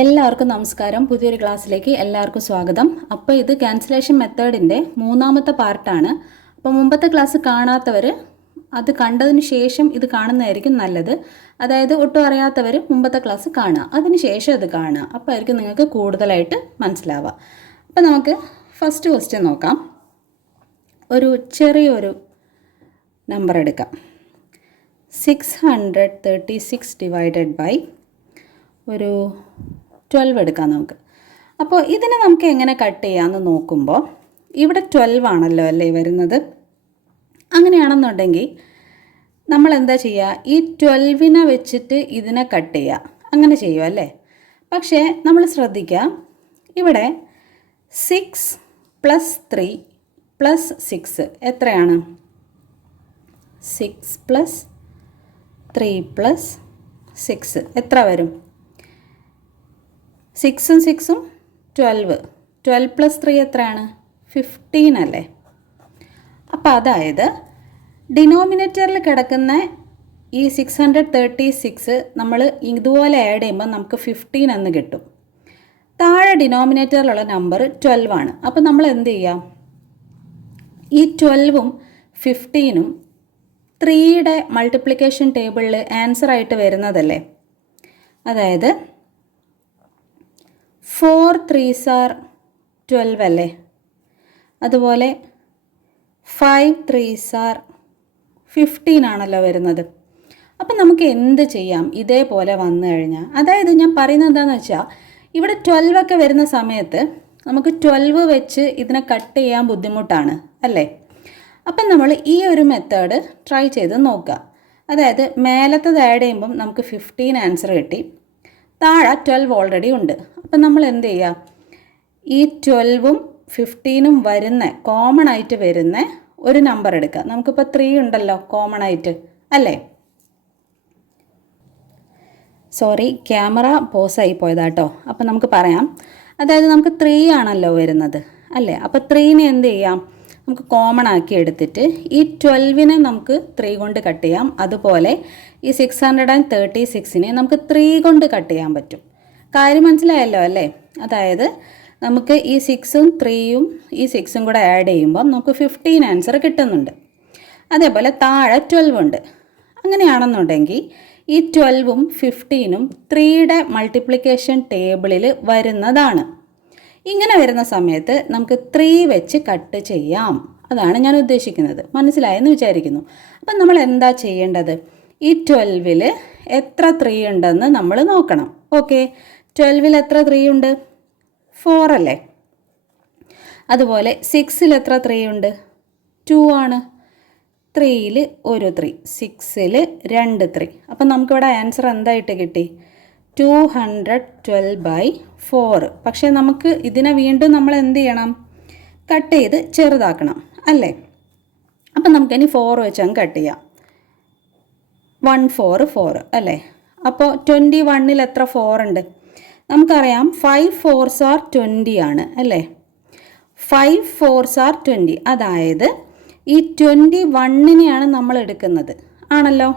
എല്ലാവർക്കും നമസ്കാരം. പുതിയൊരു ക്ലാസ്സിലേക്ക് എല്ലാവർക്കും സ്വാഗതം. അപ്പോൾ ഇത് ക്യാൻസലേഷൻ മെത്തേഡിൻ്റെ മൂന്നാമത്തെ പാർട്ടാണ്. അപ്പോൾ മുമ്പത്തെ ക്ലാസ് കാണാത്തവർ അത് കണ്ടതിന് ശേഷം ഇത് കാണുന്നതായിരിക്കും നല്ലത്. അതായത് ഒട്ടും അറിയാത്തവർ മുമ്പത്തെ ക്ലാസ് കാണുക, അതിന് ശേഷം ഇത് കാണുക. അപ്പോൾ ആയിരിക്കും നിങ്ങൾക്ക് കൂടുതലായിട്ട് മനസ്സിലാവുക. അപ്പോൾ നമുക്ക് ഫസ്റ്റ് ക്വസ്റ്റ്യൻ നോക്കാം. ഒരു ചെറിയൊരു നമ്പർ എടുക്കാം. 636 ഡിവൈഡഡ് ബൈ ഒരു 12 എടുക്കാം നമുക്ക്. അപ്പോൾ ഇതിനെ നമുക്ക് എങ്ങനെ കട്ട് ചെയ്യാമെന്ന് നോക്കുമ്പോൾ ഇവിടെ 12 ആണല്ലോ അല്ലേ വരുന്നത്. അങ്ങനെയാണെന്നുണ്ടെങ്കിൽ നമ്മൾ എന്താ ചെയ്യുക, ഈ 12നെ വെച്ചിട്ട് ഇതിനെ കട്ട് ചെയ്യുക. അങ്ങനെ ചെയ്യുക അല്ലേ. പക്ഷേ നമ്മൾ ശ്രദ്ധിക്കുക, ഇവിടെ 6 + 3 + 6 എത്രയാണ്? 6 + 3 + 6 എത്ര വരും? 6ഉം 6ഉം 12. 12 + 3 എത്രയാണ്? 15 അല്ലേ. അപ്പോൾ അതായത് ഡിനോമിനേറ്ററിൽ കിടക്കുന്ന ഈ 636 നമ്മൾ ഇതുപോലെ ആഡ് ചെയ്യുമ്പോൾ നമുക്ക് 15 എന്ന് കിട്ടും. താഴെ ഡിനോമിനേറ്ററിലുള്ള നമ്പർ 12 ആണ്. അപ്പോൾ നമ്മൾ എന്ത് ചെയ്യാം, ഈ 12ഉം 15ഉം 3യുടെ മൾട്ടിപ്ലിക്കേഷൻ ടേബിളിൽ ആൻസർ ആയിട്ട് വരുന്നതല്ലേ. അതായത് 4 3s are 12 അല്ലേ. അതുപോലെ 5 3s are 15 ആണല്ലോ വരുന്നത്. അപ്പം നമുക്ക് എന്ത് ചെയ്യാം ഇതേപോലെ വന്നു കഴിഞ്ഞാൽ? അതായത് ഞാൻ പറയുന്നത് എന്താണെന്ന് വെച്ചാൽ, ഇവിടെ 12 ഒക്കെ വരുന്ന സമയത്ത് നമുക്ക് 12 വെച്ച് ഇതിനെ കട്ട് ചെയ്യാൻ ബുദ്ധിമുട്ടാണ് അല്ലേ. അപ്പം നമ്മൾ ഈ ഒരു മെത്തേഡ് ട്രൈ ചെയ്ത് നോക്കുക. അതായത് മേലത്തത് ആഡ് ചെയ്യുമ്പം നമുക്ക് 15 ആൻസർ കിട്ടി, താഴെ 12 ഓൾറെഡി ഉണ്ട്. അപ്പം നമ്മൾ എന്ത് ചെയ്യുക, ഈ 12ഉം 15ഉം വരുന്ന കോമൺ ആയിട്ട് വരുന്ന ഒരു നമ്പർ എടുക്കുക. നമുക്കിപ്പോൾ 3 ഉണ്ടല്ലോ കോമൺ ആയിട്ട് അല്ലേ. സോറി, ക്യാമറ പോസായി പോയതാട്ടോ. അപ്പം നമുക്ക് പറയാം, അതായത് നമുക്ക് 3 ആണല്ലോ വരുന്നത് അല്ലേ. അപ്പോൾ 3നെ എന്ത് ചെയ്യാം, നമുക്ക് കോമൺ ആക്കി എടുത്തിട്ട് ഈ 12നെ നമുക്ക് 3 കൊണ്ട് കട്ട് ചെയ്യാം. അതുപോലെ ഈ 636നെ നമുക്ക് 3 കൊണ്ട് കട്ട് ചെയ്യാൻ പറ്റും. കാര്യം മനസ്സിലായല്ലോ അല്ലേ. അതായത് നമുക്ക് ഈ 6ഉം 3യും ഈ 6ഉം കൂടെ ആഡ് ചെയ്യുമ്പം നമുക്ക് 15 ആൻസർ കിട്ടുന്നുണ്ട്. അതേപോലെ താഴെ 12 ഉണ്ട്. അങ്ങനെയാണെന്നുണ്ടെങ്കിൽ ഈ 12ഉം 15ഉം 3യുടെ മൾട്ടിപ്ലിക്കേഷൻ ടേബിളിൽ വരുന്നതാണ്. ഇങ്ങനെ വരുന്ന സമയത്ത് നമുക്ക് 3 വെച്ച് കട്ട് ചെയ്യാം. അതാണ് ഞാൻ ഉദ്ദേശിക്കുന്നത്. മനസ്സിലായെന്ന് വിചാരിക്കുന്നു. അപ്പം നമ്മൾ എന്താ ചെയ്യേണ്ടത്, ഈ 12ൽ എത്ര 3 ഉണ്ടെന്ന് നമ്മൾ നോക്കണം. ഓക്കെ, 12ൽ എത്ര 3 ഉണ്ട്? 4 അല്ലേ. അതുപോലെ 6ൽ എത്ര 3 ഉണ്ട്? 2 ആണ്. 3ൽ ഒരു 3, 6ൽ 2 3. അപ്പം നമുക്കിവിടെ ആൻസർ എന്തായിട്ട് കിട്ടി? 212/4. പക്ഷേ നമുക്ക് ഇതിനെ വീണ്ടും നമ്മൾ എന്ത് ചെയ്യണം, കട്ട് ചെയ്ത് ചെറുതാക്കണം അല്ലേ. അപ്പം നമുക്കിനി 4 വെച്ച് അങ്ങ് കട്ട് ചെയ്യാം. 1 4 4 അല്ലേ. അപ്പോൾ 21ൽ എത്ര 4 ഉണ്ട്? നമുക്കറിയാം 5 4s are 20 ആണ് അല്ലേ. 5 4s are 20. അതായത് ഈ 21നെയാണ് നമ്മൾ എടുക്കുന്നത് ആണല്ലോ,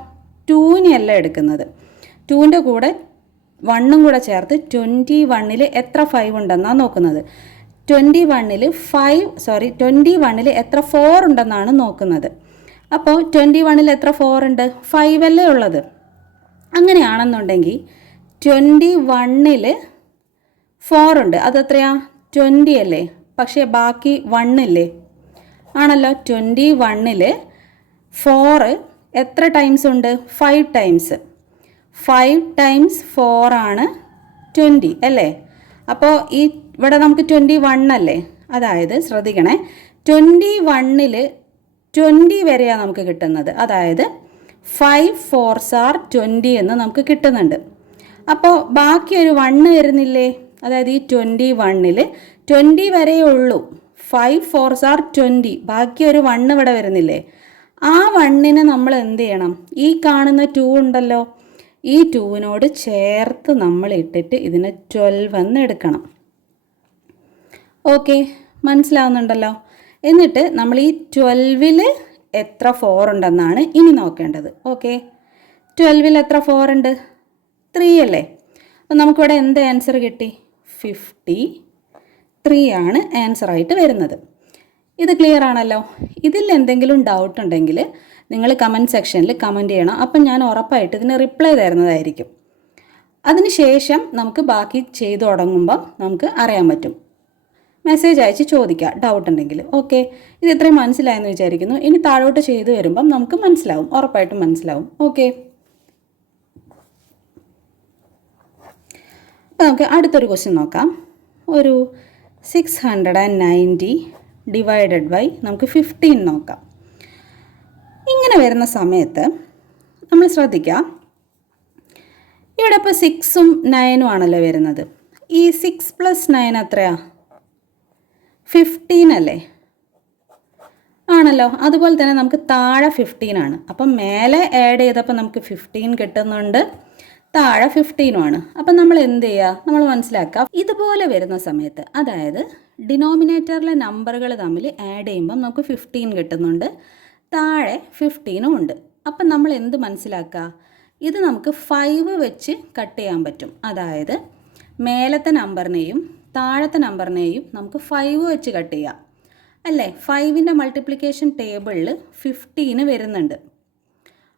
2നെ അല്ല എടുക്കുന്നത്. 2ൻ്റെ കൂടെ 1ഉം കൂടെ ചേർത്ത് 21ൽ എത്ര 5 ഉണ്ടെന്നാണ് നോക്കുന്നത്. 21ൽ എത്ര 4 ഉണ്ടെന്നാണ് നോക്കുന്നത്. അപ്പോൾ 21ൽ എത്ര 4 ഉണ്ട്? 5 അല്ലേ ഉള്ളത്. അങ്ങനെയാണെന്നുണ്ടെങ്കിൽ 21ൽ 4 ഉണ്ട്. അതെത്രയാ? 20 അല്ലേ. പക്ഷേ ബാക്കി 1 ഇല്ലേ? ആണല്ലോ. 21ൽ 4 എത്ര ടൈംസ് ഉണ്ട്? 5 ടൈംസ്. 5 ടൈംസ് 4 ആണ് 20 അല്ലേ. അപ്പോൾ ഈ ഇവിടെ നമുക്ക് 21 അല്ലേ. അതായത് ശ്രദ്ധിക്കണേ, 21ൽ 20 വരെയാണ് നമുക്ക് കിട്ടുന്നത്. അതായത് 5 4s are 20 എന്ന് നമുക്ക് കിട്ടുന്നുണ്ട്. അപ്പോൾ ബാക്കി ഒരു 1 വരുന്നില്ലേ. അതായത് ഈ 21ൽ 20 വരെയേ ഉള്ളൂ. 5 4s are 20, ബാക്കി ഒരു 1 ഇവിടെ വരുന്നില്ലേ. ആ 1നെ നമ്മൾ എന്ത് ചെയ്യണം, ഈ കാണുന്ന 2 ഉണ്ടല്ലോ, ഈ 2വിനോട് ചേർത്ത് നമ്മൾ ഇട്ടിട്ട് ഇതിനെ 12 എന്ന് എടുക്കണം. ഓക്കെ, മനസ്സിലാവുന്നുണ്ടല്ലോ. എന്നിട്ട് നമ്മൾ ഈ 12ൽ എത്ര 4 ഉണ്ടെന്നാണ് ഇനി നോക്കേണ്ടത്. ഓക്കെ, 12ൽ എത്ര 4 ഉണ്ട്? 3 അല്ലേ. അപ്പോൾ നമുക്കിവിടെ എന്ത് ആൻസർ കിട്ടി? 53 ആണ് ആൻസറായിട്ട് വരുന്നത്. ഇത് ക്ലിയർ ആണല്ലോ. ഇതിൽ എന്തെങ്കിലും ഡൗട്ട് ഉണ്ടെങ്കിൽ നിങ്ങൾ കമൻറ്റ് സെക്ഷനിൽ കമൻറ്റ് ചെയ്യണം. അപ്പം ഞാൻ ഉറപ്പായിട്ട് ഇതിന് റിപ്ലൈ തരുന്നതായിരിക്കും. അതിനുശേഷം നമുക്ക് ബാക്കി ചെയ്തു തുടങ്ങുമ്പം നമുക്ക് അറിയാൻ പറ്റും. മെസ്സേജ് അയച്ച് ചോദിക്കുക ഡൗട്ട് ഉണ്ടെങ്കിൽ. ഓക്കെ, ഇത് ഇത്രയും മനസ്സിലായെന്ന് വിചാരിക്കുന്നു. ഇനി താഴോട്ട് ചെയ്തു വരുമ്പം നമുക്ക് മനസ്സിലാവും, ഉറപ്പായിട്ടും മനസ്സിലാവും. ഓക്കെ, അപ്പോൾ നമുക്ക് അടുത്തൊരു ക്വസ്റ്റ്യൻ നോക്കാം. ഒരു 690 ഡിവൈഡഡ് ബൈ നമുക്ക് 15 നോക്കാം. ഇങ്ങനെ വരുന്ന സമയത്ത് നമ്മൾ ശ്രദ്ധിക്കാം, ഇവിടെ ഇപ്പോൾ 6ഉം 9ഉം ആണല്ലോ വരുന്നത്. ഈ 6 + 9 എത്രയാ? 15 അല്ലേ? ആണല്ലോ. അതുപോലെ തന്നെ നമുക്ക് താഴെ 15 ആണ്. അപ്പം മേലെ ആഡ് ചെയ്തപ്പോൾ നമുക്ക് 15 കിട്ടുന്നുണ്ട്, താഴെ 15 ആണ്. അപ്പം നമ്മൾ എന്ത് ചെയ്യുക? നമ്മൾ മനസ്സിലാക്കുക, ഇതുപോലെ വരുന്ന സമയത്ത്, അതായത് ഡിനോമിനേറ്ററിലെ നമ്പറുകൾ തമ്മിൽ ആഡ് ചെയ്യുമ്പം നമുക്ക് 15 കിട്ടുന്നുണ്ട്, താഴെ 15ഉം ഉണ്ട്. അപ്പം നമ്മൾ എന്ത് മനസ്സിലാക്കുക? ഇത് നമുക്ക് 5 വെച്ച് കട്ട് ചെയ്യാൻ പറ്റും. അതായത് മേലത്തെ നമ്പറിനെയും താഴത്തെ നമ്പറിനെയും നമുക്ക് 5 വെച്ച് കട്ട് ചെയ്യാം അല്ലേ? 5ൻ്റെ മൾട്ടിപ്ലിക്കേഷൻ ടേബിളിൽ 15 വരുന്നുണ്ട്,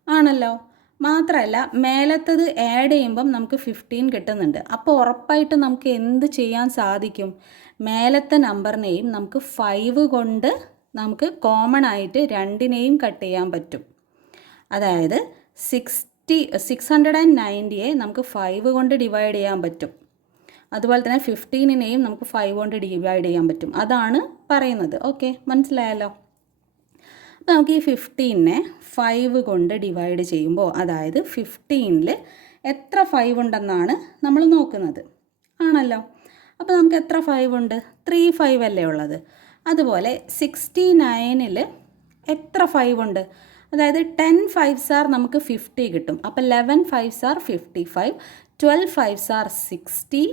ആണല്ലോ. മാത്രമല്ല മേലത്തത് ആഡ് ചെയ്യുമ്പം നമുക്ക് 15 കിട്ടുന്നുണ്ട്. അപ്പോൾ ഉറപ്പായിട്ട് നമുക്ക് എന്ത് ചെയ്യാൻ സാധിക്കും? മേലത്തെ നമ്പറിനെയും നമുക്ക് 5 കൊണ്ട് നമുക്ക് കോമൺ ആയിട്ട് രണ്ടിനെയും കട്ട് ചെയ്യാൻ പറ്റും. അതായത് 690യെ നമുക്ക് 5 കൊണ്ട് ഡിവൈഡ് ചെയ്യാൻ പറ്റും. അതുപോലെ തന്നെ 15നെയും നമുക്ക് 5 കൊണ്ട് ഡിവൈഡ് ചെയ്യാൻ പറ്റും. അതാണ് പറയുന്നത്. ഓക്കെ, മനസ്സിലായല്ലോ. അപ്പോൾ നമുക്ക് ഈ 15നെ 5 കൊണ്ട് ഡിവൈഡ് ചെയ്യുമ്പോൾ, അതായത് 15ൽ എത്ര 5 ഉണ്ടെന്നാണ് നമ്മൾ നോക്കുന്നത്, ആണല്ലോ. അപ്പോൾ നമുക്ക് എത്ര 5 ഉണ്ട്? 3 5 അല്ലേ ഉള്ളത്. അതുപോലെ 69ൽ എത്ര 5 ഉണ്ട്? അതായത് 10 5s are നമുക്ക് 50 കിട്ടും. അപ്പോൾ 11 5s are 55, 12 5s are 60,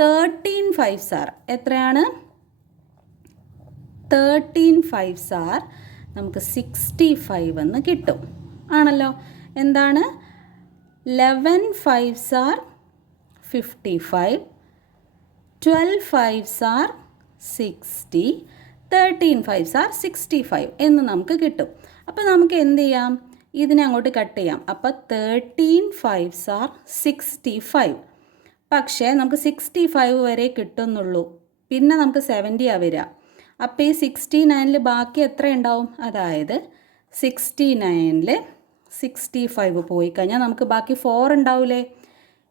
13 5s are എത്രയാണ്? 13 5s are നമുക്ക് 65 എന്ന് കിട്ടും, ആണല്ലോ. എന്താണ്? 11 5s are 55, 12 5s are 60, 13 5s are 65 എന്ന് നമുക്ക് കിട്ടും. അപ്പോൾ നമുക്ക് എന്ത് ചെയ്യാം? ഇതിനെ അങ്ങോട്ട് കട്ട് ചെയ്യാം. അപ്പോൾ 13 5s are 65. പക്ഷേ നമുക്ക് 65 വരെ കിട്ടുന്നുള്ളൂ, പിന്നെ നമുക്ക് 70 വരിക. അപ്പോൾ ഈ 69ൽ ബാക്കി എത്ര ഉണ്ടാവും? അതായത് 69ൽ 65 പോയി കഴിഞ്ഞാൽ നമുക്ക് ബാക്കി 4 ഉണ്ടാവില്ലേ?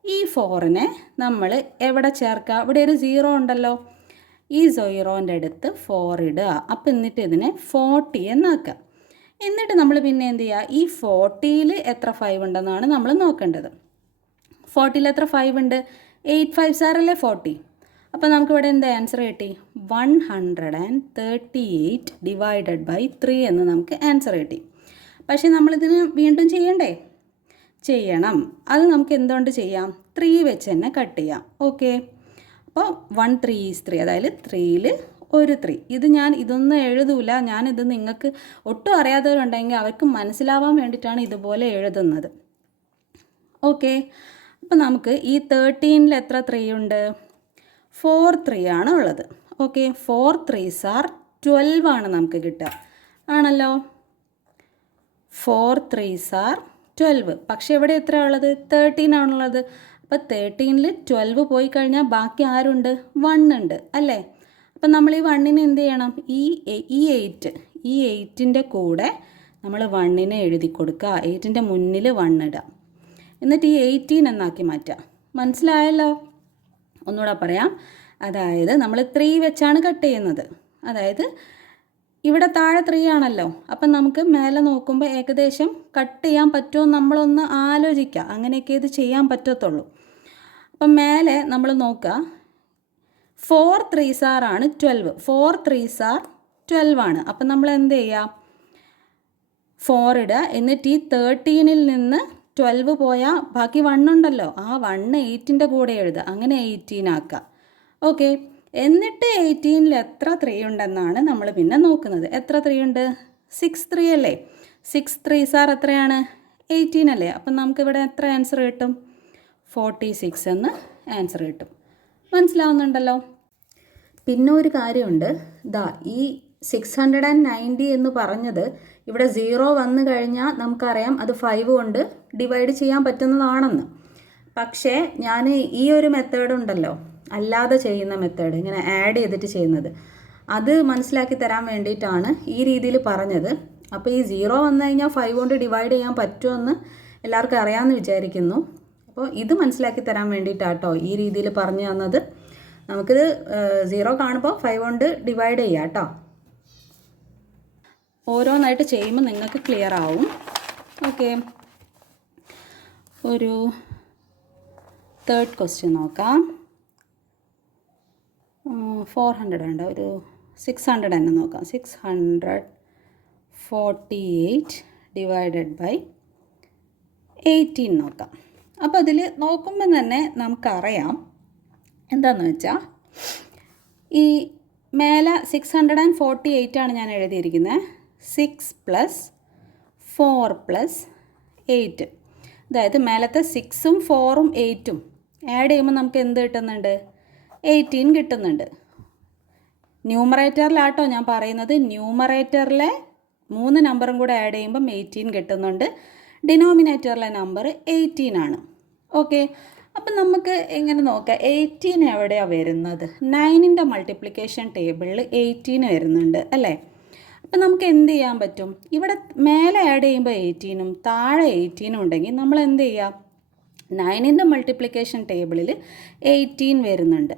ഈ 4നെ നമ്മൾ എവിടെ ചേർക്കുക? ഇവിടെ ഒരു 0 ഉണ്ടല്ലോ, ഈ 0ൻ്റെ അടുത്ത് 4 ഇടുക. അപ്പോൾ എന്നിട്ട് ഇതിനെ 40 എന്നാക്കുക. എന്നിട്ട് നമ്മൾ പിന്നെ എന്ത് ചെയ്യുക? ഈ 40ൽ എത്ര 5 ഉണ്ടെന്നാണ് നമ്മൾ നോക്കേണ്ടത്. 40ൽ എത്ര 5 ഉണ്ട്? 8 5s are അല്ലേ 40. അപ്പോൾ നമുക്കിവിടെ എന്താ ആൻസർ കിട്ടി? 138 ഡിവൈഡഡ് ബൈ 3 എന്ന് നമുക്ക് ആൻസർ കിട്ടി. പക്ഷേ നമ്മളിതിന് വീണ്ടും ചെയ്യണ്ടേ? ചെയ്യണം. അത് നമുക്ക് എന്തുകൊണ്ട് ചെയ്യാം? 3 വെച്ച് തന്നെ കട്ട് ചെയ്യാം. ഓക്കെ, അപ്പോൾ 1 3 is 3, അതായത് 3ൽ ഒരു 3. ഇതൊന്നും എഴുതൂല, ഞാനിത് നിങ്ങൾക്ക് ഒട്ടും അറിയാത്തവരുണ്ടെങ്കിൽ അവർക്ക് മനസ്സിലാവാൻ വേണ്ടിയിട്ടാണ് ഇതുപോലെ എഴുതുന്നത്. ഓക്കെ, അപ്പോൾ നമുക്ക് ഈ 13ൽ എത്ര 3 ഉണ്ട്? 4 3 ആണ് ഉള്ളത്. ഓക്കെ, 4 3s are 12 ആണ് നമുക്ക് കിട്ടുക, ആണല്ലോ. 4 3s are 12. പക്ഷേ ഇവിടെ എത്ര ഉള്ളത്? 13 ആണുള്ളത്. അപ്പോൾ 13ൽ 12 പോയി കഴിഞ്ഞാൽ ബാക്കി ആരുണ്ട്? 1 ഉണ്ട് അല്ലേ? അപ്പം നമ്മൾ ഈ 1നെ എന്ത് ചെയ്യണം? ഈ 8ൻ്റെ കൂടെ നമ്മൾ 1നെ എഴുതി കൊടുക്കുക. 8ൻ്റെ മുന്നിൽ 1 ഇടുക. എന്നിട്ട് ഈ 18 എന്നാക്കി മാറ്റുക. മനസ്സിലായല്ലോ? ഒന്നുകൂടെ പറയാം. അതായത് നമ്മൾ 3 വെച്ചാണ് കട്ട് ചെയ്യുന്നത്. അതായത് ഇവിടെ താഴെ 3 ആണല്ലോ. അപ്പം നമുക്ക് മേലെ നോക്കുമ്പോൾ ഏകദേശം കട്ട് ചെയ്യാൻ പറ്റുമോ നമ്മളൊന്ന് ആലോചിക്കുക. അങ്ങനെയൊക്കെ ഇത് ചെയ്യാൻ പറ്റത്തുള്ളൂ. അപ്പം മേലെ നമ്മൾ നോക്കുക, 4 3s are ആണ് 12. 4 3s are 12 ആണ്. അപ്പം നമ്മൾ എന്ത് ചെയ്യുക? 4 ഇടുക. എന്നിട്ട് ഈ 13ൽ നിന്ന് 12 പോയാൽ ബാക്കി 1 ഉണ്ടല്ലോ, ആ 1 8ൻ്റെ കൂടെ എഴുതുക. അങ്ങനെ 18 ആക്കുക. ഓക്കെ, എന്നിട്ട് 18ൽ എത്ര 3 ഉണ്ടെന്നാണ് നമ്മൾ പിന്നെ നോക്കുന്നത്. എത്ര 3 ഉണ്ട്? 6 3 അല്ലേ? 6 3s are എത്രയാണ്? 18 അല്ലേ? അപ്പം നമുക്കിവിടെ എത്ര ആൻസർ കിട്ടും? 46 എന്ന് ആൻസർ കിട്ടും. മനസ്സിലാവുന്നുണ്ടല്ലോ? പിന്നെ ഒരു കാര്യമുണ്ട്, ഈ 690 എന്ന് പറഞ്ഞത് ഇവിടെ 0 വന്നു കഴിഞ്ഞാൽ നമുക്കറിയാം അത് 5 കൊണ്ട് ഡിവൈഡ് ചെയ്യാൻ പറ്റുന്നതാണെന്ന്. പക്ഷേ ഞാൻ ഈ ഒരു മെത്തേഡ് ഉണ്ടല്ലോ, അല്ലാതെ ചെയ്യുന്ന മെത്തേഡ്, ഇങ്ങനെ ആഡ് ചെയ്തിട്ട് ചെയ്യുന്നത്, അത് മനസ്സിലാക്കി തരാൻ വേണ്ടിയിട്ടാണ് ഈ രീതിയിൽ പറഞ്ഞത്. അപ്പോൾ ഈ 0 വന്നു കഴിഞ്ഞാൽ 5 കൊണ്ട് ഡിവൈഡ് ചെയ്യാൻ പറ്റുമെന്ന് എല്ലാവർക്കും അറിയാമെന്ന് വിചാരിക്കുന്നു. അപ്പോൾ ഇത് മനസ്സിലാക്കി തരാൻ വേണ്ടിയിട്ടാട്ടോ ഈ രീതിയിൽ പറഞ്ഞു തന്നത്. നമുക്കിത് 0 കാണുമ്പോൾ 5 കൊണ്ട് ഡിവൈഡ് ചെയ്യാം കേട്ടോ. ഓരോന്നായിട്ട് ചെയ്യുമ്പോൾ നിങ്ങൾക്ക് ക്ലിയർ ആവും. ഓക്കെ, ഒരു തേർഡ് ക്വസ്റ്റ്യൻ നോക്കാം. 400 വേണ്ട, ഒരു 600 തന്നെ നോക്കാം. 648 ഡിവൈഡഡ് ബൈ 18 നോക്കാം. അപ്പോൾ അതിൽ നോക്കുമ്പോൾ തന്നെ നമുക്കറിയാം എന്താണെന്ന് വെച്ചാൽ, ഈ മേലെ 648 ആണ് ഞാൻ എഴുതിയിരിക്കുന്നത്. 6 + 4 + 8, അതായത് മേലത്തെ 6ഉം 4ഉം 8ഉം ആഡ് ചെയ്യുമ്പോൾ നമുക്ക് എന്ത് കിട്ടുന്നുണ്ട്? 18 കിട്ടുന്നുണ്ട്. ന്യൂമറേറ്ററിലാട്ടോ ഞാൻ പറയുന്നത്. ന്യൂമറേറ്ററിലെ 3 നമ്പറും കൂടെ ആഡ് ചെയ്യുമ്പം 18 കിട്ടുന്നുണ്ട്. ഡിനോമിനേറ്ററിലെ നമ്പർ 18 ആണ്. ഓക്കെ, അപ്പം നമുക്ക് എങ്ങനെ നോക്കാം? 18 എവിടെയാണ് വരുന്നത്? 9ൻ്റെ മൾട്ടിപ്ലിക്കേഷൻ ടേബിളിൽ 18 വരുന്നുണ്ട് അല്ലേ? അപ്പം നമുക്ക് എന്ത് ചെയ്യാൻ പറ്റും? ഇവിടെ മേലെ ആഡ് ചെയ്യുമ്പോൾ 18ഉം താഴെ 18ഉം ഉണ്ടെങ്കിൽ നമ്മൾ എന്ത് ചെയ്യുക? 9ൻ്റെ മൾട്ടിപ്ലിക്കേഷൻ ടേബിളിൽ 18 വരുന്നുണ്ട്.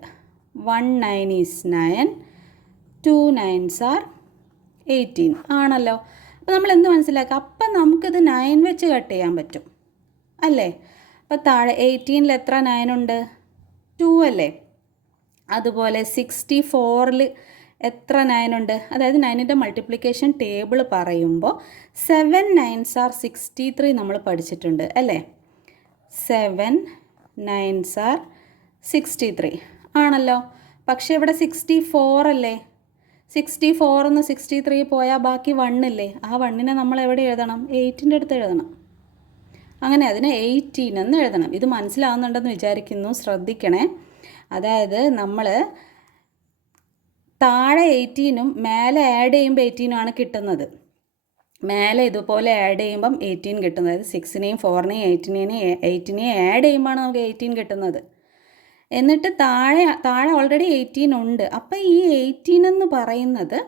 1 9 is 9, 2 9s are 18 ആണല്ലോ. അപ്പോൾ നമ്മൾ എന്ത് മനസ്സിലാക്കുക? അപ്പം നമുക്കിത് 9 വെച്ച് കട്ട് ചെയ്യാൻ പറ്റും അല്ലേ? അപ്പോൾ താഴെ 18ൽ എത്ര 9 ഉണ്ട്? 2 അല്ലേ? അതുപോലെ 64ൽ എത്ര 9 ഉണ്ട്? അതായത് 9ൻ്റെ മൾട്ടിപ്ലിക്കേഷൻ ടേബിൾ പറയുമ്പോൾ 7 9s are 63 നമ്മൾ പഠിച്ചിട്ടുണ്ട് അല്ലേ? 7 9s are 63 ആണല്ലോ. പക്ഷേ ഇവിടെ 64 അല്ലേ? 64 നിന്ന് 63 പോയാൽ ബാക്കി 1 ഇല്ലേ? ആ 1നെ നമ്മൾ എവിടെ എഴുതണം? 8ൻ്റെ അടുത്ത് എഴുതണം. അങ്ങനെ അതിന് 18 എന്ന് എഴുതണം. ഇത് മനസ്സിലാവുന്നുണ്ടെന്ന് വിചാരിക്കുന്നു, ശ്രദ്ധിക്കണേ. അതായത് നമ്മൾ താഴെ 18ഉം മേലെ ആഡ് ചെയ്യുമ്പോൾ 18ഉം ആണ് കിട്ടുന്നത്. മേലെ ഇതുപോലെ ആഡ് ചെയ്യുമ്പം 18 കിട്ടുന്നത്. അതായത് 6നെയും 4നെയും 8നെയും ആഡ് ചെയ്യുമ്പോഴാണ് നമുക്ക് 18 കിട്ടുന്നത്. എന്നിട്ട് താഴെ ഓൾറെഡി 18 ഉണ്ട്. അപ്പോൾ ഈ 18 എന്ന് പറയുന്നത്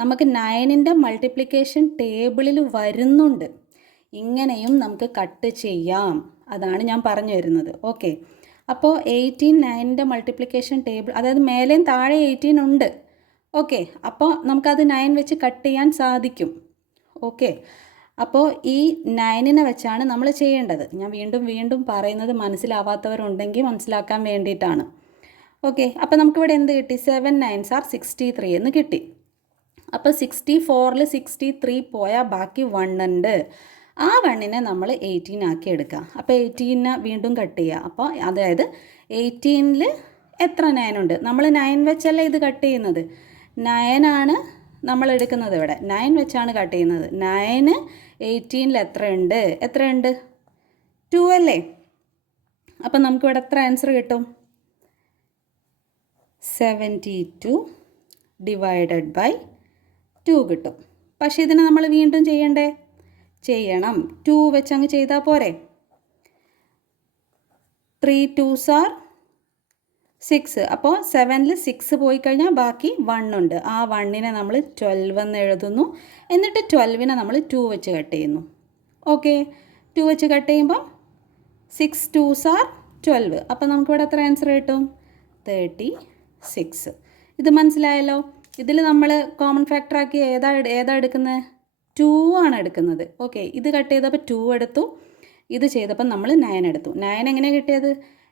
നമുക്ക് 9ൻ്റെ മൾട്ടിപ്ലിക്കേഷൻ ടേബിളിൽ വരുന്നുണ്ട്. ഇങ്ങനെയും നമുക്ക് കട്ട് ചെയ്യാം. അതാണ് ഞാൻ പറഞ്ഞു വരുന്നത്. ഓക്കെ, അപ്പോൾ 18 9ൻ്റെ മൾട്ടിപ്ലിക്കേഷൻ ടേബിൾ, അതായത് മേലെയും താഴെ 18 ഉണ്ട്. ഓക്കെ, അപ്പോൾ നമുക്കത് 9 വെച്ച് കട്ട് ചെയ്യാൻ സാധിക്കും. ഓക്കെ, അപ്പോൾ ഈ 9നെ വെച്ചാണ് നമ്മൾ ചെയ്യേണ്ടത്. ഞാൻ വീണ്ടും പറയുന്നത് മനസ്സിലാവാത്തവരുണ്ടെങ്കിൽ മനസ്സിലാക്കാൻ വേണ്ടിയിട്ടാണ്. ഓക്കെ, അപ്പോൾ നമുക്കിവിടെ എന്ത് കിട്ടി? 7 9s are 63 എന്ന് കിട്ടി. അപ്പോൾ 64ൽ 63 പോയാൽ ബാക്കി 1 ഉണ്ട്. ആ 1നെ നമ്മൾ 18 ആക്കി എടുക്കുക. അപ്പോൾ 18നെ വീണ്ടും കട്ട് ചെയ്യുക. അപ്പോൾ അതായത് 18ൽ എത്ര 9 ഉണ്ട്? നമ്മൾ 9 വെച്ചല്ലേ ഇത് കട്ട് ചെയ്യുന്നത്. 9 ആണ് നമ്മൾ എടുക്കുന്നത്. ഇവിടെ 9 വെച്ചാണ് കട്ട് ചെയ്യുന്നത്. 9 18ൽ എത്രയുണ്ട്? 2 അല്ലേ? അപ്പം നമുക്കിവിടെ എത്ര ആൻസർ കിട്ടും? 72 ഡിവൈഡഡ് ബൈ 2 കിട്ടും. പക്ഷേ ഇതിനെ നമ്മൾ വീണ്ടും ചെയ്യണം. 2 വെച്ച് അങ്ങ് ചെയ്താൽ പോരെ? 3 2s are 6. അപ്പോൾ 7ൽ 6 പോയി കഴിഞ്ഞാൽ ബാക്കി 1 ഉണ്ട്. ആ 1നെ നമ്മൾ 12 എന്ന് എഴുതുന്നു. എന്നിട്ട് 12നെ നമ്മൾ 2 വെച്ച് കട്ട് ചെയ്യുന്നു. ഓക്കെ, 2 വെച്ച് കട്ട് ചെയ്യുമ്പോൾ 6 2s are 12. അപ്പോൾ നമുക്കിവിടെ എത്ര ആൻസർ കിട്ടും? 36. ഇത് മനസ്സിലായല്ലോ? ഇതിൽ നമ്മൾ കോമൺ ഫാക്ടറാക്കി ഏതാ എടുക്കുന്നത്? 2 ആണ് എടുക്കുന്നത്. ഓക്കെ, ഇത് കട്ട് ചെയ്തപ്പോൾ 2 എടുത്തു. ഇത് ചെയ്തപ്പോൾ നമ്മൾ 9 എടുത്തു. 9 എങ്ങനെയാണ് കിട്ടിയത്?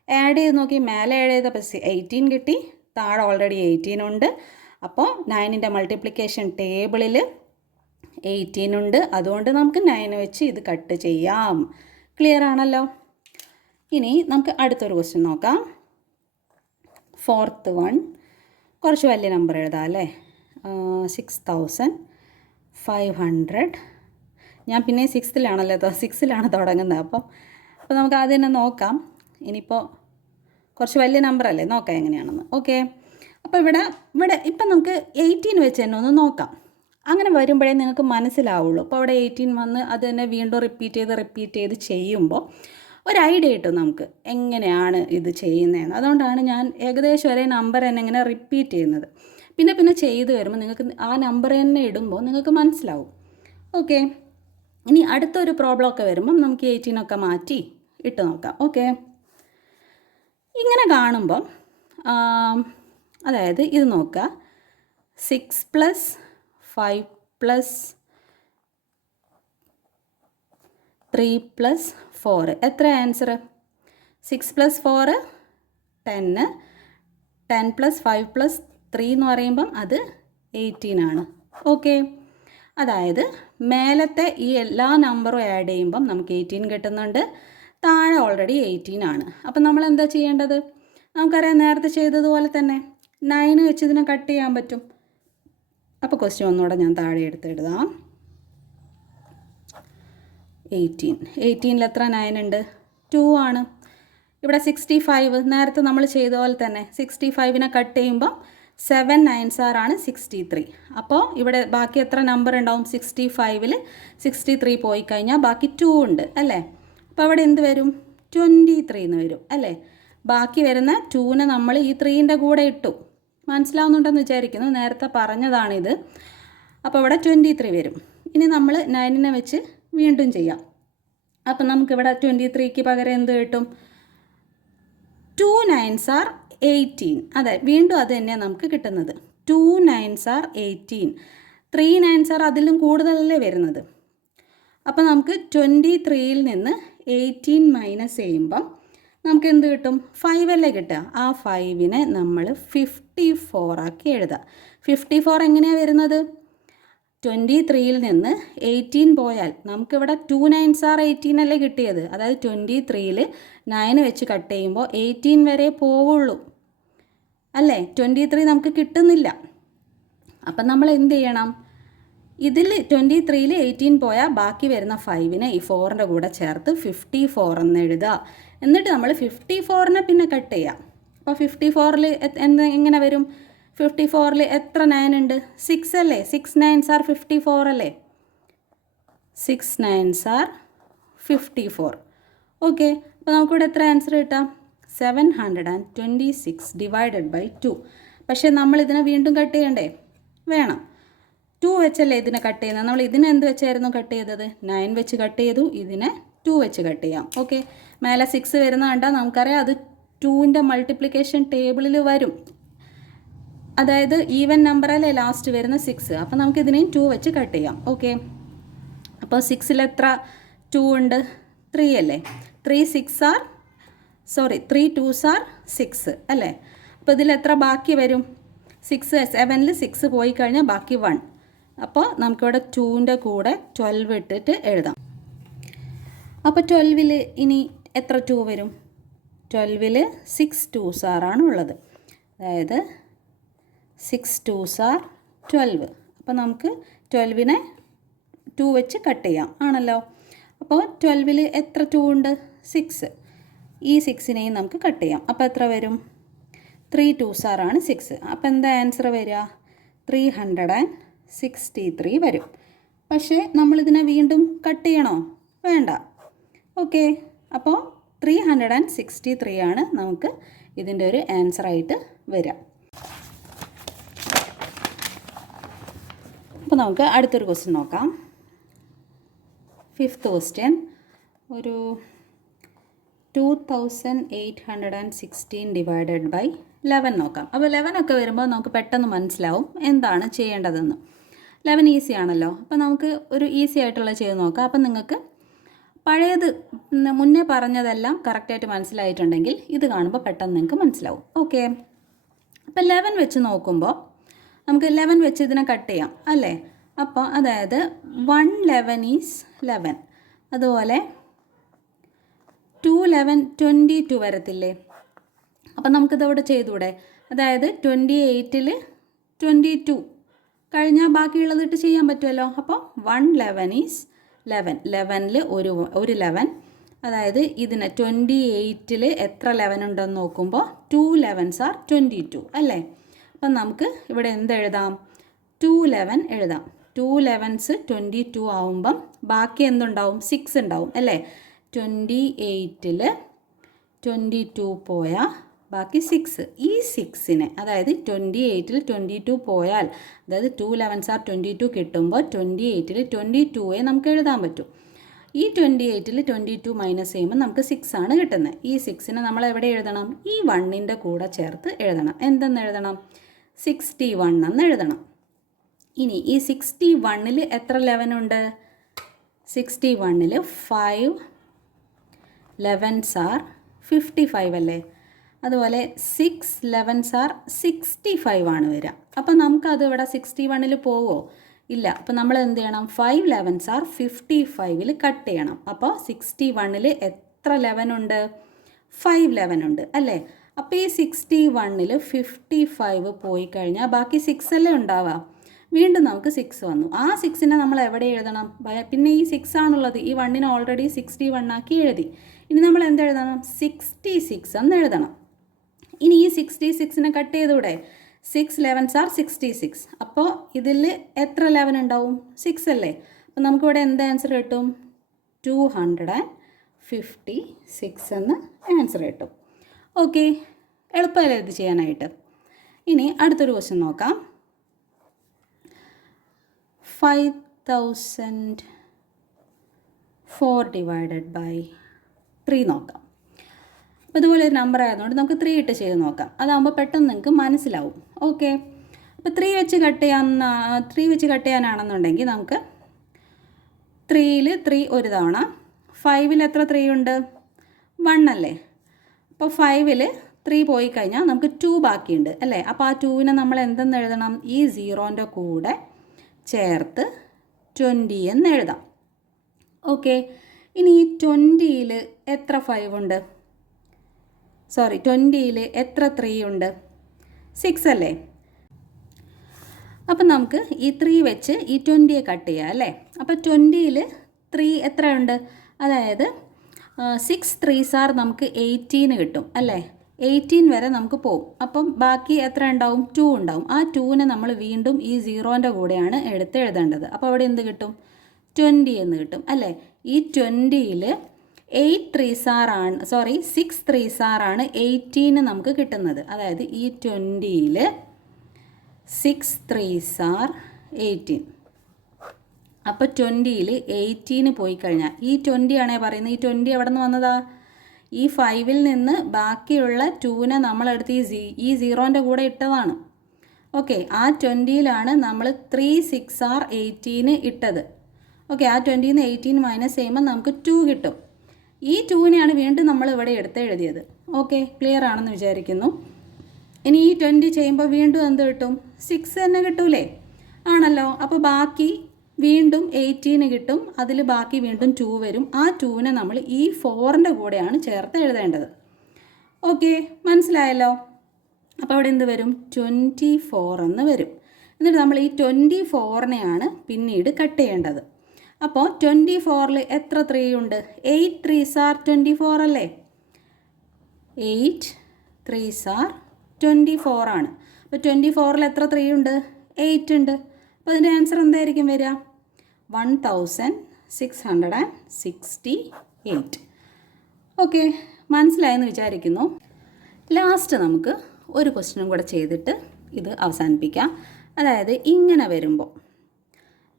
ആഡ് ചെയ്ത് നോക്കി. മേലെ ആഡ് ചെയ്തപ്പോൾ 18 കിട്ടി. താഴെ ഓൾറെഡി 18 ഉണ്ട്. അപ്പോൾ 9ൻ്റെ മൾട്ടിപ്ലിക്കേഷൻ ടേബിളിൽ 18 ഉണ്ട്. അതുകൊണ്ട് നമുക്ക് 9 വെച്ച് ഇത് കട്ട് ചെയ്യാം. ക്ലിയർ ആണല്ലോ? ഇനി നമുക്ക് അടുത്തൊരു ക്വസ്റ്റ്യൻ നോക്കാം. 4th one കുറച്ച് വലിയ നമ്പർ എഴുതാം അല്ലേ? 6500. ഞാൻ പിന്നെ 6ലാണ് തുടങ്ങുന്നത്. അപ്പോൾ നമുക്ക് ആദ്യം തന്നെ നോക്കാം. ഇനിയിപ്പോൾ കുറച്ച് വലിയ നമ്പർ അല്ലേ, നോക്കാം എങ്ങനെയാണെന്ന്. ഓക്കെ, അപ്പോൾ ഇവിടെ ഇപ്പം നമുക്ക് 18 വെച്ച് തന്നെ ഒന്ന് നോക്കാം. അങ്ങനെ വരുമ്പോഴേ നിങ്ങൾക്ക് മനസ്സിലാവുള്ളൂ. അപ്പോൾ അവിടെ 18 വന്ന് അത് തന്നെ വീണ്ടും റിപ്പീറ്റ് ചെയ്ത് ചെയ്യുമ്പോൾ ഒരു ഐഡിയ കിട്ടും നമുക്ക് എങ്ങനെയാണ് ഇത് ചെയ്യുന്നതെന്ന്. അതുകൊണ്ടാണ് ഞാൻ ഏകദേശം ഒരേ നമ്പർ തന്നെ ഇങ്ങനെ റിപ്പീറ്റ് ചെയ്യുന്നത്. പിന്നെ ചെയ്ത് വരുമ്പോൾ നിങ്ങൾക്ക് ആ നമ്പർ തന്നെ ഇടുമ്പോൾ നിങ്ങൾക്ക് മനസ്സിലാവും. ഓക്കെ, ഇനി അടുത്തൊരു പ്രോബ്ലം ഒക്കെ വരുമ്പം നമുക്ക് 18 മാറ്റി ഇട്ട് നോക്കാം. ഓക്കെ, ഇങ്ങനെ കാണുമ്പം അതായത് ഇത് നോക്കുക, 6 + 5 + 3 + 4 എത്ര ആൻസർ? 6 + 4 10, 10 + 5 + 3 എന്ന് പറയുമ്പം അത് 18 ആണ്. ഓക്കെ, അതായത് മേലത്തെ ഈ എല്ലാ നമ്പറും ആഡ് ചെയ്യുമ്പം നമുക്ക് 18 കിട്ടുന്നുണ്ട്, താഴെ ഓൾറെഡി 18 ആണ്. അപ്പം നമ്മൾ എന്താ ചെയ്യേണ്ടത്? നമുക്കറിയാം നേരത്തെ ചെയ്തതുപോലെ തന്നെ 9 വെച്ച് ഇതിനെ കട്ട് ചെയ്യാൻ പറ്റും. അപ്പോൾ ക്വസ്റ്റ്യൻ ഒന്നുകൂടെ ഞാൻ താഴെ എഴുതാം. 18ൽ എത്ര 9 ഉണ്ട്? 2 ആണ്. ഇവിടെ 65 നേരത്തെ നമ്മൾ ചെയ്ത പോലെ തന്നെ 65നെ കട്ട് ചെയ്യുമ്പോൾ 7 9s ആണ് 63. അപ്പോൾ ഇവിടെ ബാക്കി എത്ര നമ്പർ ഉണ്ടാവും? 65ൽ 63 പോയി കഴിഞ്ഞാൽ ബാക്കി 2 ഉണ്ട് അല്ലേ? അപ്പോൾ അവിടെ എന്ത് വരും? 23 എന്ന് വരും അല്ലേ? ബാക്കി വരുന്ന 2നെ നമ്മൾ ഈ 3ൻ്റെ കൂടെ ഇട്ടു. മനസ്സിലാവുന്നുണ്ടെന്ന് വിചാരിക്കുന്നു, നേരത്തെ പറഞ്ഞതാണിത്. അപ്പോൾ ഇവിടെ 23 വരും. ഇനി നമ്മൾ 9നെ വെച്ച് വീണ്ടും ചെയ്യാം. അപ്പം നമുക്കിവിടെ 23ക്ക് പകരം എന്ത് കിട്ടും? 2 9s are 18. അതെ, വീണ്ടും അത് തന്നെയാണ് നമുക്ക് കിട്ടുന്നത്. 2 9s are 18. 3 9s are അതിലും കൂടുതലല്ലേ വരുന്നത്. അപ്പോൾ നമുക്ക് 23ൽ നിന്ന് 18 മൈനസ് ചെയ്യുമ്പം നമുക്ക് എന്ത് കിട്ടും? 5 അല്ലേ കിട്ടുക. ആ 5നെ നമ്മൾ 54 ആക്കി എഴുതുക. 54 എങ്ങനെയാണ് വരുന്നത്? 23ൽ നിന്ന് 18 പോയാൽ നമുക്കിവിടെ 2 9s are 18 അല്ലേ കിട്ടിയത്. അതായത് 23ൽ 9 വെച്ച് കട്ട് ചെയ്യുമ്പോൾ 18 വരെ പോവുള്ളൂ അല്ലേ? 23 നമുക്ക് കിട്ടുന്നില്ല. അപ്പം നമ്മൾ എന്ത് ചെയ്യണം? ഇതിൽ 23ൽ 18 പോയാൽ ബാക്കി വരുന്ന 5നെ ഈ 4ൻ്റെ കൂടെ ചേർത്ത് 54 എന്ന് എഴുതുക. എന്നിട്ട് നമ്മൾ 54നെ പിന്നെ കട്ട് ചെയ്യാം. അപ്പോൾ 54ൽ എങ്ങനെ വരും? 54ൽ എത്ര 9 ഉണ്ട്? 6 അല്ലേ? 6 9s are 54 അല്ലേ? 6 9s are 54. ഓക്കെ, അപ്പോൾ നമുക്കിവിടെ എത്ര ആൻസർ കിട്ടാം? 726 ഡിവൈഡഡ് ബൈ 2. പക്ഷേ നമ്മൾ ഇതിനെ വീണ്ടും കട്ട് ചെയ്യണ്ടേ? വേണം. 2 വെച്ചല്ലേ ഇതിനെ കട്ട് ചെയ്യുന്നത്. നമ്മൾ ഇതിനെ എന്ത് വെച്ചായിരുന്നു കട്ട് ചെയ്തത്? 9 വെച്ച് കട്ട് ചെയ്തു. ഇതിനെ 2 വെച്ച് കട്ട് ചെയ്യാം. ഓക്കെ, മേലെ 6 വരുന്ന കണ്ടാൽ നമുക്കറിയാം അത് 2ൻ്റെ മൾട്ടിപ്ലിക്കേഷൻ ടേബിളിൽ വരും. അതായത് ഈവൻ നമ്പറല്ലേ ലാസ്റ്റ് വരുന്ന 6. അപ്പോൾ നമുക്കിതിനെയും 2 വെച്ച് കട്ട് ചെയ്യാം. ഓക്കെ, അപ്പോൾ 6ൽ എത്ര 2 ഉണ്ട്? 3 അല്ലേ? 3 2s are 6 അല്ലേ? അപ്പോൾ ഇതിൽ എത്ര ബാക്കി വരും? 7ൽ 6 പോയി കഴിഞ്ഞാൽ ബാക്കി 1. അപ്പോൾ നമുക്കിവിടെ 2ൻ്റെ കൂടെ 12 ഇട്ടിട്ട് എഴുതാം. അപ്പോൾ 12ൽ ഇനി എത്ര 2 വരും? 12ൽ 6 2s ആണ് ഉള്ളത്. അതായത് 6 2s are 12. അപ്പോൾ നമുക്ക് 12നെ 2 വെച്ച് കട്ട് ചെയ്യാം ആണല്ലോ. അപ്പോൾ 12ൽ എത്ര 2 ഉണ്ട്? 6. ഈ 6നെയും നമുക്ക് കട്ട് ചെയ്യാം. അപ്പോൾ എത്ര വരും? 3 2s ആണ് 6. അപ്പോൾ എന്താ ആൻസർ വരിക? 363 വരും. പക്ഷേ നമ്മളിതിനെ വീണ്ടും കട്ട് ചെയ്യണോ? വേണ്ട. ഓക്കെ, അപ്പോൾ 363 ആണ് നമുക്ക് ഇതിൻ്റെ ഒരു ആൻസറായിട്ട് വരിക. അപ്പോൾ നമുക്ക് അടുത്തൊരു ക്വസ്റ്റ്യൻ നോക്കാം. 5th ക്വസ്റ്റ്യൻ ഒരു 2816 ഡിവൈഡഡ് ബൈ 11 നോക്കാം. അപ്പോൾ 11 ഒക്കെ വരുമ്പോൾ നമുക്ക് പെട്ടെന്ന് മനസ്സിലാവും എന്താണ് ചെയ്യേണ്ടതെന്ന്. 11 ഈസി ആണല്ലോ. അപ്പോൾ നമുക്ക് ഒരു ഈസി ആയിട്ടുള്ള ചെയ്ത് നോക്കാം. അപ്പം നിങ്ങൾക്ക് പഴയത് മുന്നേ പറഞ്ഞതെല്ലാം കറക്റ്റായിട്ട് മനസ്സിലായിട്ടുണ്ടെങ്കിൽ ഇത് കാണുമ്പോൾ പെട്ടെന്ന് നിങ്ങൾക്ക് മനസ്സിലാവും. ഓക്കെ, അപ്പോൾ 11 വെച്ച് നോക്കുമ്പോൾ നമുക്ക് 11 വെച്ച് ഇതിനെ കട്ട് ചെയ്യാം അല്ലേ? അപ്പോൾ അതായത് 111 ഈസ് 11. അതുപോലെ 211 22 വരത്തില്ലേ? അപ്പം നമുക്കിതവിടെ ചെയ്തുകൂടെ? അതായത് 28ൽ 22 കഴിഞ്ഞാൽ ബാക്കിയുള്ളതിട്ട് ചെയ്യാൻ പറ്റുമല്ലോ. അപ്പോൾ 111 ഈസ് 11. 11ൽ ഒരു 11 അതായത് ഇതിന് 28-ൽ എത്ര 11 ഉണ്ടെന്ന് നോക്കുമ്പോൾ 2 11s are 22 അല്ലേ. അപ്പം നമുക്ക് ഇവിടെ എന്തെഴുതാം? 2 11 എഴുതാം. 2 11s 22 ആവുമ്പം ബാക്കി എന്തുണ്ടാവും? 6 ഉണ്ടാവും അല്ലേ. 28-ൽ 22 പോയാൽ ബാക്കി 6. ഈ 6-നെ അതായത് 28-ൽ 22 പോയാൽ അതായത് 2 11s are 22 കിട്ടുമ്പോൾ 28-ൽ 22-യെ നമുക്ക് എഴുതാൻ പറ്റും. ഈ 28-ൽ 22 മൈനസ് ചെയ്യുമ്പോൾ നമുക്ക് 6 ആണ് കിട്ടുന്നത്. ഈ 6-നെ നമ്മൾ എവിടെ എഴുതണം? ഈ 1-ൻ്റെ കൂടെ ചേർത്ത് എഴുതണം. എന്തെന്ന് എഴുതണം? 61 എന്ന് എഴുതണം. ഇനി ഈ 61-ൽ എത്ര 11 ഉണ്ട്? 61-ൽ 5 11s are 55 അല്ലേ. അതുപോലെ 6 11s are 65 ആണ് വരിക. അപ്പം നമുക്കത് ഇവിടെ 61-ൽ പോവോ? ഇല്ല. അപ്പോൾ നമ്മൾ എന്ത് ചെയ്യണം? 5 11s are 55-ൽ കട്ട് ചെയ്യണം. അപ്പോൾ 61-ൽ എത്ര 11 ഉണ്ട്? 5 11 ഉണ്ട് അല്ലേ. അപ്പോൾ ഈ 61-ൽ 55 പോയി കഴിഞ്ഞാൽ ബാക്കി 6 അല്ലേ ഉണ്ടാവുക. വീണ്ടും നമുക്ക് 6 വന്നു. ആ 6-നെ നമ്മൾ എവിടെ എഴുതണം? പിന്നെ ഈ 6 ആണുള്ളത്. ഈ 1-നെ ഓൾറെഡി 61 ആക്കി എഴുതി. ഇനി നമ്മൾ എന്തെഴുതണം? 66 എന്ന് എഴുതണം. ഇനി ഈ 66-നെ കട്ട് ചെയ്തൂടെ? 6 11s are 66. അപ്പോൾ ഇതിൽ എത്ര 11 ഉണ്ടാവും? 6 അല്ലേ. അപ്പോൾ നമുക്കിവിടെ എന്ത് ആൻസർ കിട്ടും? 256 എന്ന് ആൻസർ കിട്ടും. ഓക്കെ, എളുപ്പമല്ലേ ഇത് ചെയ്യാനായിട്ട്. ഇനി അടുത്തൊരു ക്വസ്റ്റ്യൻ നോക്കാം. 5004 ഡിവൈഡഡ് ബൈ 3 നോക്കാം. അപ്പോൾ ഇതുപോലെ ഒരു നമ്പർ ആയതുകൊണ്ട് നമുക്ക് 3 ഇട്ട് ചെയ്ത് നോക്കാം. അതാകുമ്പോൾ പെട്ടെന്ന് നിങ്ങൾക്ക് മനസ്സിലാവും. ഓക്കെ, അപ്പോൾ 3 വെച്ച് കട്ട് ചെയ്യാനാണെന്നുണ്ടെങ്കിൽ നമുക്ക് 3-ൽ 3 ഒരു തവണ, 5-ൽ എത്ര 3 ഉണ്ട്? 1 അല്ലേ. അപ്പോൾ 5-ൽ 3 പോയി കഴിഞ്ഞാൽ നമുക്ക് 2 ബാക്കിയുണ്ട് അല്ലേ. അപ്പോൾ ആ 2-നെ നമ്മൾ എന്തെന്ന് എഴുതണം? ഈ 0-ൻ്റെ കൂടെ ചേർത്ത് 20 എന്ന് എഴുതാം. ഓക്കെ, ഇനി ഈ 20-ൽ എത്ര 5 ഉണ്ട്? 20-ൽ എത്ര 3 ഉണ്ട്? 6 അല്ലേ. അപ്പം നമുക്ക് ഈ 3 വെച്ച് ഈ 20-യെ കട്ട് ചെയ്യാം അല്ലേ. അപ്പോൾ 20-ൽ 3 എത്ര ഉണ്ട്? അതായത് 6 3s are നമുക്ക് 18 കിട്ടും അല്ലേ. 18 വരെ നമുക്ക് പോകും. അപ്പം ബാക്കി എത്ര ഉണ്ടാവും? 2 ഉണ്ടാവും. ആ 2-നെ നമ്മൾ വീണ്ടും ഈ 0-ൻ്റെ കൂടെയാണ് എടുത്ത് എഴുതേണ്ടത്. അപ്പോൾ അവിടെ എന്ത് കിട്ടും? 20 എന്ന് കിട്ടും അല്ലേ. ഈ 20-ൽ 6 3s are 18 നമുക്ക് കിട്ടുന്നത്. അതായത് ഈ 20-ൽ 6 3s are 18. അപ്പോൾ 20-ൽ 18 പോയി കഴിഞ്ഞാൽ ഈ 20 ആണേ പറയുന്നത്. ഈ 20 എവിടെ നിന്ന് വന്നതാ? ഈ 5-ൽ നിന്ന് ബാക്കിയുള്ള 2-നെ നമ്മളെടുത്ത് ഈ 0-ൻ്റെ കൂടെ ഇട്ടതാണ്. ഓക്കെ, ആ 20-ലാണ് നമ്മൾ 3 6 are 18 ഇട്ടത്. ഓക്കെ, ആ 20-ൽ നിന്ന് 18 മൈനസ് ചെയ്യുമ്പോൾ നമുക്ക് 2 കിട്ടും. ഈ 2-നെയാണ് വീണ്ടും നമ്മൾ ഇവിടെ എടുത്ത് എഴുതിയത്. ഓക്കെ, ക്ലിയർ ആണെന്ന് വിചാരിക്കുന്നു. ഇനി ഈ 20 ചെയ്യുമ്പോൾ വീണ്ടും എന്ത് കിട്ടും? 6 തന്നെ കിട്ടൂലേ? ആണല്ലോ. അപ്പോൾ ബാക്കി വീണ്ടും 18 കിട്ടും. അതിൽ ബാക്കി വീണ്ടും 2 വരും. ആ 2-നെ നമ്മൾ ഈ 4-ൻ്റെ കൂടെയാണ് ചേർത്ത് എഴുതേണ്ടത്. ഓക്കെ, മനസ്സിലായല്ലോ. അപ്പോൾ അവിടെ എന്ത് വരും? 24 എന്ന് വരും. എന്നിട്ട് നമ്മൾ ഈ 24-നെയാണ് പിന്നീട് കട്ട് ചെയ്യേണ്ടത്. അപ്പോൾ 24-ൽ എത്ര 3 ഉണ്ട്? 8 3s are 24 അല്ലേ. 8 3s are 24 ആണ്. അപ്പോൾ 24-ൽ എത്ര 3 ഉണ്ട്? 8 ഉണ്ട്. അപ്പോൾ അതിൻ്റെ ആൻസർ എന്തായിരിക്കും വരിക? 1668. ഓക്കെ, മനസ്സിലായെന്ന് വിചാരിക്കുന്നു. ലാസ്റ്റ് നമുക്ക് ഒരു ക്വസ്റ്റ്യനും കൂടെ ചെയ്തിട്ട് ഇത് അവസാനിപ്പിക്കാം. അതായത് ഇങ്ങനെ വരുമ്പോൾ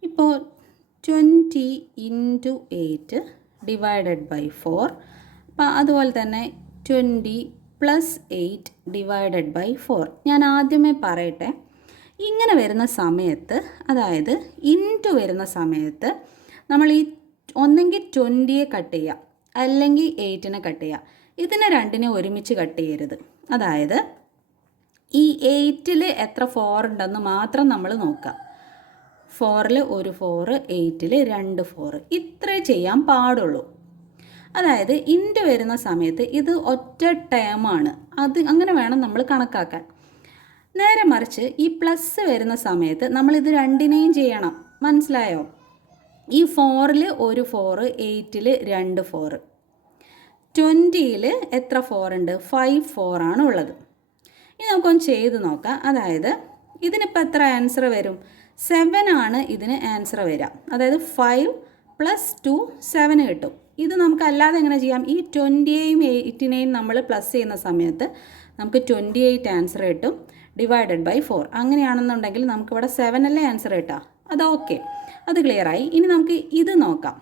ഇപ്പോൾ 20 × 8 ഡിവൈഡഡ് ബൈ 4. അപ്പം അതുപോലെ തന്നെ 20 + 8 ഡിവൈഡഡ് ബൈ 4. ഞാൻ ആദ്യമേ പറയട്ടെ, ഇങ്ങനെ വരുന്ന സമയത്ത്, അതായത് ഇൻറ്റു വരുന്ന സമയത്ത് നമ്മൾ ഈ ഒന്നെങ്കിൽ 20-യെ കട്ട് ചെയ്യുക അല്ലെങ്കിൽ 8-നെ കട്ട് ചെയ്യുക. ഇതിനെ രണ്ടിനെ ഒരുമിച്ച് കട്ട് ചെയ്യരുത്. അതായത് ഈ 8-ൽ എത്ര 4 ഉണ്ടെന്ന് മാത്രം നമ്മൾ നോക്കുക. 4-ൽ ഒരു 4, 8-ൽ 2 4. ഇത്രേ ചെയ്യാൻ പാടുള്ളൂ. അതായത് ഇൻറ്റു വരുന്ന സമയത്ത് ഇത് ഒറ്റ ടേമാണ്. അത് അങ്ങനെ വേണം നമ്മൾ കണക്കാക്കാൻ. നേരെ മറിച്ച് ഈ പ്ലസ് വരുന്ന സമയത്ത് നമ്മളിത് രണ്ടിനെയും ചെയ്യണം. മനസ്സിലായോ? ഈ 4-ൽ ഒരു 4, 8-ൽ 2 4. 20ൽ എത്ര 4 ഉണ്ട്? 5 4 ആണ് ഉള്ളത്. ഇനി നമുക്കൊന്ന് ചെയ്ത് നോക്കാം. അതായത് ഇതിനിപ്പോൾ എത്ര ആൻസർ വരും? 7 ആണ് ഇതിന് ആൻസർ വരിക. അതായത് 5 + 2 7 കിട്ടും. ഇത് നമുക്ക് അല്ലാതെ എങ്ങനെ ചെയ്യാം? ഈ 20യെയും 18നെയും നമ്മൾ പ്ലസ് ചെയ്യുന്ന സമയത്ത് നമുക്ക് 28 ആൻസർ കിട്ടും /4. അങ്ങനെയാണെന്നുണ്ടെങ്കിൽ നമുക്കിവിടെ 7 അല്ലേ ആൻസർ കിട്ടുക. അത് ഓക്കെ, അത് ക്ലിയറായി. ഇനി നമുക്ക് ഇത് നോക്കാം.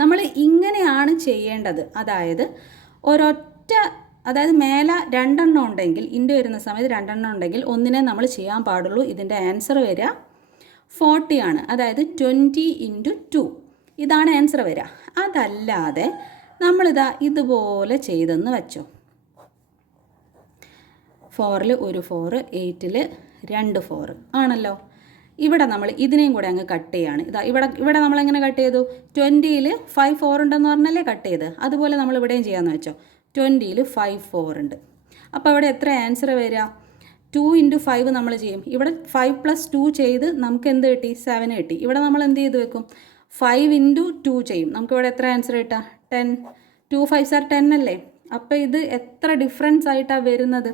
നമ്മൾ ഇങ്ങനെയാണ് ചെയ്യേണ്ടത്. അതായത് അതായത് മേലെ 2 എണ്ണം ഉണ്ടെങ്കിൽ, ഇൻറ്റു വരുന്ന സമയത്ത് 2 എണ്ണം ഉണ്ടെങ്കിൽ ഒന്നിനെ നമ്മൾ ചെയ്യാൻ പാടുള്ളൂ. ഇതിൻ്റെ ആൻസർ വരിക 40 ആണ്. അതായത് 20 × 2 ഇതാണ് ആൻസർ വരിക. അതല്ലാതെ നമ്മളിതാ ഇതുപോലെ ചെയ്തെന്ന് വെച്ചോ. 4ൽ ഒരു 4, 8ൽ 2 4 ആണല്ലോ. ഇവിടെ നമ്മൾ ഇതിനെയും കൂടെ അങ്ങ് കട്ട് ചെയ്യാണ്. ഇവിടെ നമ്മളെങ്ങനെ കട്ട് ചെയ്തു? 20ൽ 5 4 ഉണ്ടെന്ന് പറഞ്ഞല്ലേ കട്ട് ചെയ്ത്. അതുപോലെ നമ്മൾ ഇവിടെയും ചെയ്യാമെന്ന് വെച്ചോ. 20ൽ 5 4 ഉണ്ട്. അപ്പോൾ ഇവിടെ എത്ര ആൻസർ വരിക? 2 × 5 നമ്മൾ ചെയ്യും. ഇവിടെ 5 + 2 ചെയ്ത് നമുക്ക് എന്ത് കിട്ടി? 7 കിട്ടി. ഇവിടെ നമ്മൾ എന്ത് ചെയ്ത് വെക്കും? 5 × 2 ചെയ്യും. നമുക്കിവിടെ എത്ര ആൻസർ കിട്ടുക? 10. 2 5s are 10 അല്ലേ? അപ്പോൾ ഇത് എത്ര ഡിഫറൻസ് ആയിട്ടാണ് വരുന്നത്?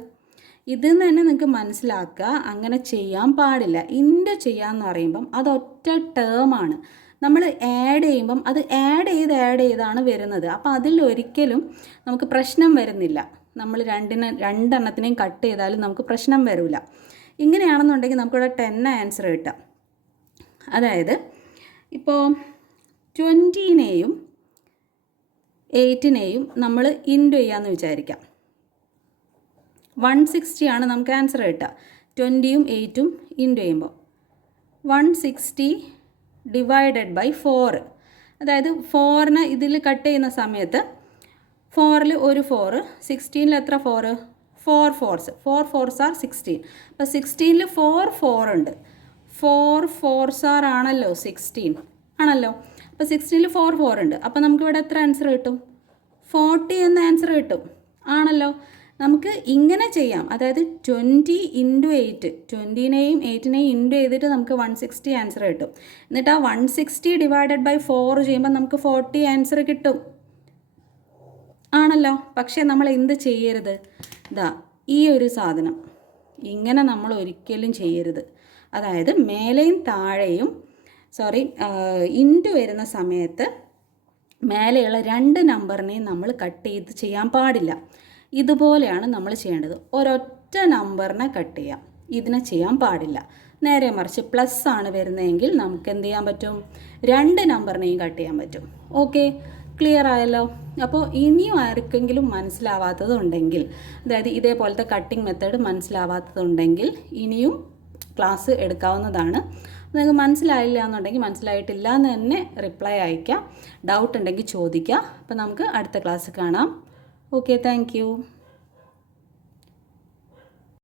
ഇതിൽ നിന്ന് തന്നെ നിങ്ങൾക്ക് മനസ്സിലാക്കുക, അങ്ങനെ ചെയ്യാൻ പാടില്ല. ഇൻറ്റു ചെയ്യാമെന്ന് പറയുമ്പം അത് ടേമാണ്. നമ്മൾ ആഡ് ചെയ്യുമ്പം അത് ആഡ് ചെയ്താണ് വരുന്നത്. അപ്പോൾ അതിലൊരിക്കലും നമുക്ക് പ്രശ്നം വരുന്നില്ല. നമ്മൾ രണ്ടെണ്ണത്തിനെയും കട്ട് ചെയ്താലും നമുക്ക് പ്രശ്നം വരില്ല. ഇങ്ങനെയാണെന്നുണ്ടെങ്കിൽ നമുക്കിവിടെ 10 ആൻസർ കിട്ടാം. അതായത് ഇപ്പോൾ 20നെയും 8നെയും നമ്മൾ ഇൻറ്റു ചെയ്യാമെന്ന് വിചാരിക്കാം. 160 ആണ് നമുക്ക് ആൻസർ കിട്ടുക. 20യും 8ഉം ഇൻറ്റു ചെയ്യുമ്പോൾ 160 /4. അതായത് 4നെ ഇതിൽ കട്ട് ചെയ്യുന്ന സമയത്ത് 4ൽ ഒരു 4, 16ൽ എത്ര 4? 4 4s are 16. അപ്പോൾ 16ൽ 4 4 ഉണ്ട്. 4 4s are ആണല്ലോ 16 ആണല്ലോ. അപ്പോൾ 16ൽ 4 4 ഉണ്ട്. അപ്പോൾ നമുക്കിവിടെ എത്ര ആൻസർ കിട്ടും? 40 എന്ന ആൻസർ കിട്ടും ആണല്ലോ. നമുക്ക് ഇങ്ങനെ ചെയ്യാം. അതായത് 20 × 8, 20നെയും 8നെയും ഇൻറ്റു ചെയ്തിട്ട് നമുക്ക് 160 ആൻസർ കിട്ടും. എന്നിട്ട് ആ 160 /4 ചെയ്യുമ്പോൾ നമുക്ക് 40 ആൻസർ കിട്ടും ആണല്ലോ. പക്ഷേ നമ്മൾ എന്ത് ചെയ്യരുത്? ഈ ഒരു സാധനം ഇങ്ങനെ നമ്മൾ ഒരിക്കലും ചെയ്യരുത്. അതായത് മേലെയും താഴെയും ഇൻറ്റു വരുന്ന സമയത്ത് മേലെയുള്ള 2 നമ്പറിനെയും നമ്മൾ കട്ട് ചെയ്ത് ചെയ്യാൻ പാടില്ല. ഇതുപോലെയാണ് നമ്മൾ ചെയ്യേണ്ടത്. ഒരൊറ്റ നമ്പറിനെ കട്ട് ചെയ്യാം, ഇതിനെ ചെയ്യാൻ പാടില്ല. നേരെ മറിച്ച് പ്ലസ് ആണ് വരുന്നതെങ്കിൽ നമുക്ക് എന്ത് ചെയ്യാൻ പറ്റും? 2 നമ്പറിനെയും കട്ട് ചെയ്യാൻ പറ്റും. ഓക്കെ, ക്ലിയർ ആയല്ലോ. അപ്പോൾ ഇനിയും ആർക്കെങ്കിലും മനസ്സിലാവാത്തതുണ്ടെങ്കിൽ, അതായത് ഇതേപോലത്തെ കട്ടിംഗ് മെത്തേഡ് മനസ്സിലാവാത്തതുണ്ടെങ്കിൽ ഇനിയും ക്ലാസ് എടുക്കാവുന്നതാണ്. നിങ്ങൾക്ക് മനസ്സിലായില്ല എന്നുണ്ടെങ്കിൽ മനസ്സിലായിട്ടില്ല എന്ന് തന്നെ റിപ്ലൈ അയയ്ക്കാം. ഡൗട്ട് ഉണ്ടെങ്കിൽ ചോദിക്കുക. അപ്പോൾ നമുക്ക് അടുത്ത ക്ലാസ് കാണാം. Okay, thank you.